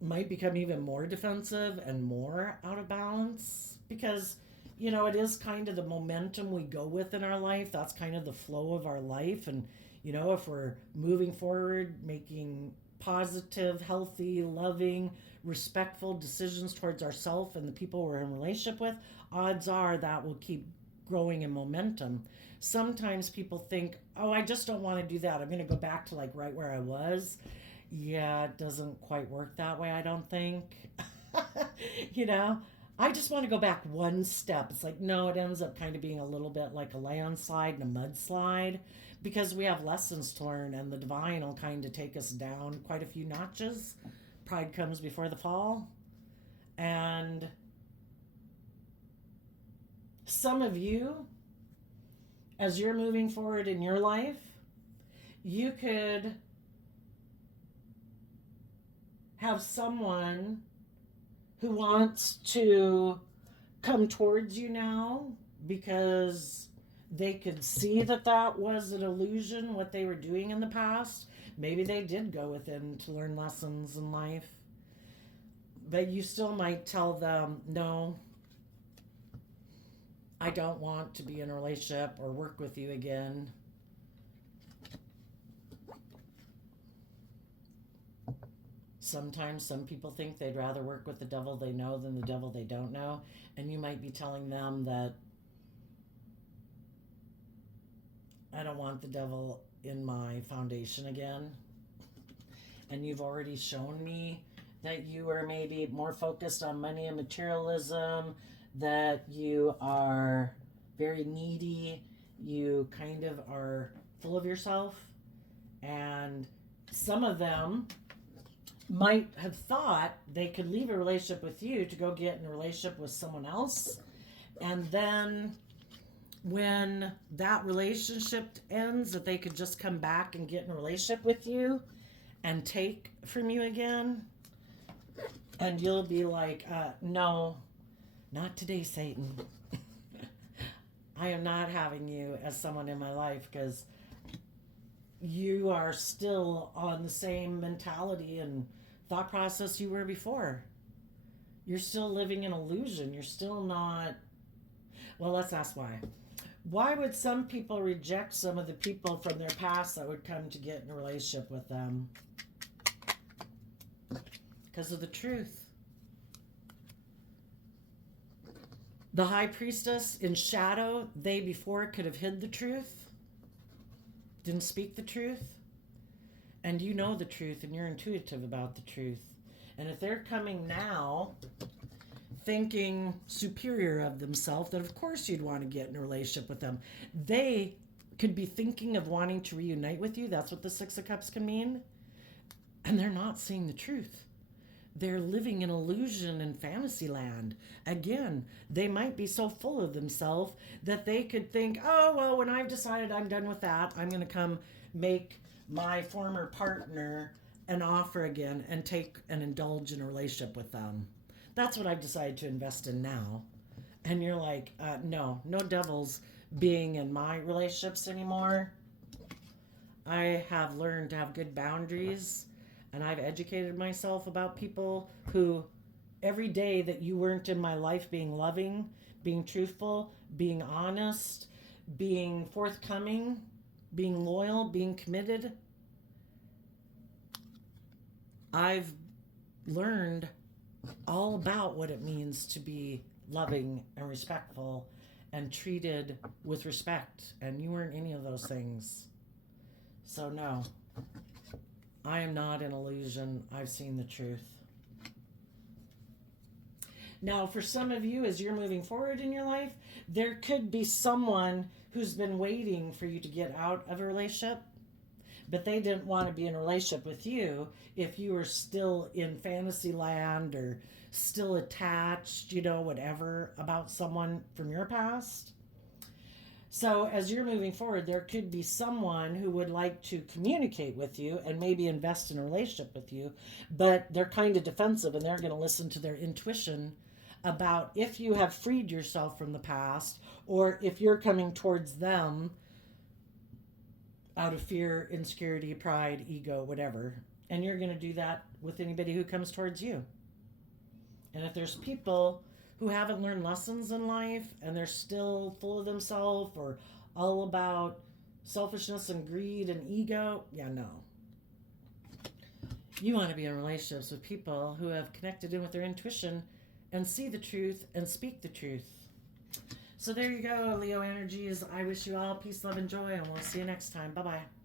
might become even more defensive and more out of balance, because it is kind of the momentum we go with in our life. That's kind of the flow of our life. And if we're moving forward, making positive, healthy, loving, respectful decisions towards ourselves and the people we're in relationship with, odds are that will keep growing in momentum. Sometimes people think, oh, I just don't want to do that. I'm going to go back to like right where I was. Yeah, it doesn't quite work that way, I don't think. I just want to go back one step. It's like, no, it ends up kind of being a little bit like a landslide and a mudslide, because we have lessons to learn, and the divine will kind of take us down quite a few notches. Pride comes before the fall. And some of you, as you're moving forward in your life, you could have someone who wants to come towards you now because they could see that that was an illusion, what they were doing in the past. Maybe they did go within to learn lessons in life. But you still might tell them, no, I don't want to be in a relationship or work with you again. Sometimes some people think they'd rather work with the devil they know than the devil they don't know. And you might be telling them that I don't want the devil in my foundation again. And you've already shown me that you are maybe more focused on money and materialism, that you are very needy, you kind of are full of yourself. And some of them might have thought they could leave a relationship with you to go get in a relationship with someone else. And then when that relationship ends, that they could just come back and get in a relationship with you and take from you again. And you'll be like, no, not today, Satan. I am not having you as someone in my life, because you are still on the same mentality and thought process you were before. You're still living an illusion. You're still not... Well, let's ask why. Why would some people reject some of the people from their past that would come to get in a relationship with them? Because of the truth. The high priestess in shadow, they before could have hid the truth, didn't speak the truth. And you know the truth, and you're intuitive about the truth. And if they're coming now thinking superior of themselves, then of course you'd want to get in a relationship with them. They could be thinking of wanting to reunite with you. That's what the Six of Cups can mean. And they're not seeing the truth. They're living in illusion and fantasy land. Again, they might be so full of themselves that they could think, oh, well, when I've decided I'm done with that, I'm going to come make my former partner an offer again and take and indulge in a relationship with them. That's what I've decided to invest in now. And you're like, no devils being in my relationships anymore. I have learned to have good boundaries, And I've educated myself about people who, every day that you weren't in my life being loving, being truthful, being honest, being forthcoming, being loyal, being committed, I've learned all about what it means to be loving and respectful and treated with respect. And you weren't any of those things. So no, I am not an illusion. I've seen the truth. Now, for some of you, as you're moving forward in your life, there could be someone who's been waiting for you to get out of a relationship, but they didn't want to be in a relationship with you if you were still in fantasy land or still attached, whatever, about someone from your past. So as you're moving forward, there could be someone who would like to communicate with you and maybe invest in a relationship with you, but they're kind of defensive and they're going to listen to their intuition about if you have freed yourself from the past or if you're coming towards them out of fear, insecurity, pride, ego, whatever. And you're going to do that with anybody who comes towards you. And if there's people who haven't learned lessons in life and they're still full of themselves or all about selfishness and greed and ego, no. You want to be in relationships with people who have connected in with their intuition and see the truth and speak the truth. So there you go, Leo energies. I wish you all peace, love, and joy, and we'll see you next time. Bye-bye.